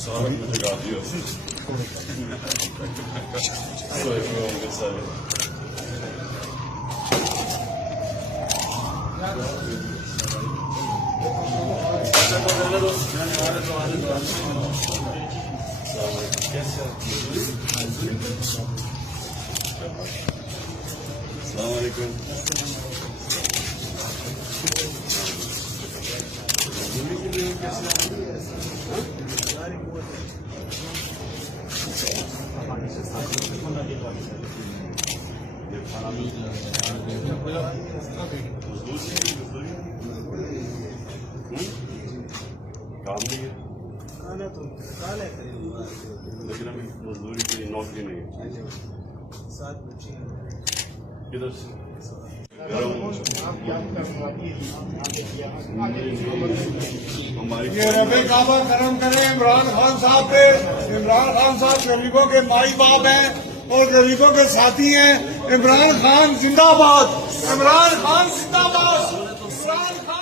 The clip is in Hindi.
सारा कुछ लगा दिया सोए हुए होंगे सारे। अस्सलाम वालेकुम। काम नहीं है, खाना तो काल है लेकिन अभी मजदूरी की नौकरी नहीं है। 7 बच्चे हैं। किधर से ये रबे काबा करम करें इमरान खान साहब पे। इमरान खान साहब गरीबों के माई बाप हैं और गरीबों के साथी हैं। इमरान खान जिंदाबाद, इमरान खान जिंदाबाद, इमरान खान।